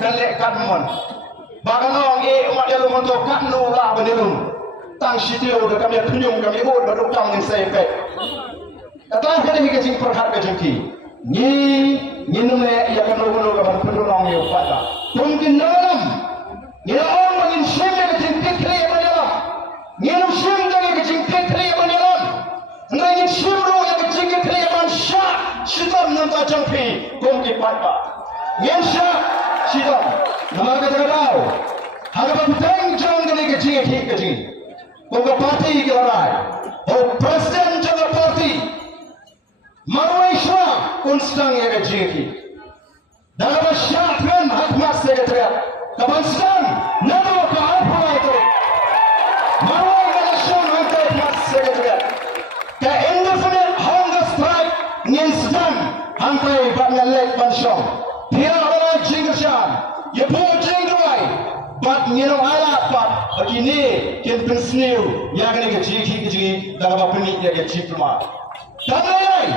dan lekat mon. Baganong umat yang untuk kan nula benilum. Tang sitiu de kami tunyung kami ud baru tang in sepe. Kata kali ke jing perhat ke jengki. Ni numle ya kan nulo ka penulong yo pada. Mungkin nam. Ni orang mungkin sheme ke jing kekle benilum. Ni num sheme ke jing kekle benilum. Ngai shimro ya ke jing kekle ban sha. Shitam nam ta jengpi mungkin pada. Yen sha shitam. Nama kata kau. Harap petang jangan kali ke jing ke. Kau parti ke orang, oh presiden jaga parti, Marwai Shah konstang yang kecil. Dalam masyarakat kan hakmat sekretariat, kawasan nama ke apa itu? Marwai Malaysia hakmat sekretariat. Ke indefinite hunger strike nisdan hampai banyak lek bansong. Dia orang jinggershan, ia pun jinggerai. But you know ala pat begini kin pensniu yang ni kecil dalam apa ni dia kecil rumah. Tanai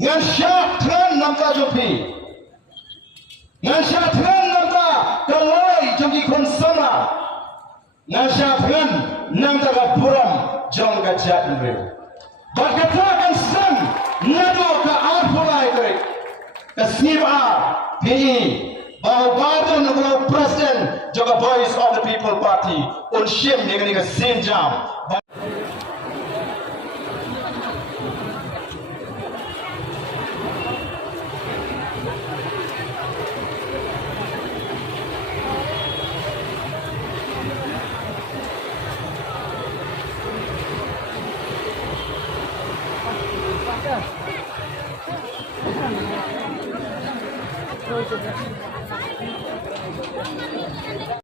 ngan syak tren namka jopi, ngan syak tren namka kalai jogi konsama, ngan syak tren namka kapuram jong kajat ni. But katakan sen nado ka arpulai kau, kesniba pi. Bahawa Biden adalah presiden juga voice of the people party. Unshim dengan same jam.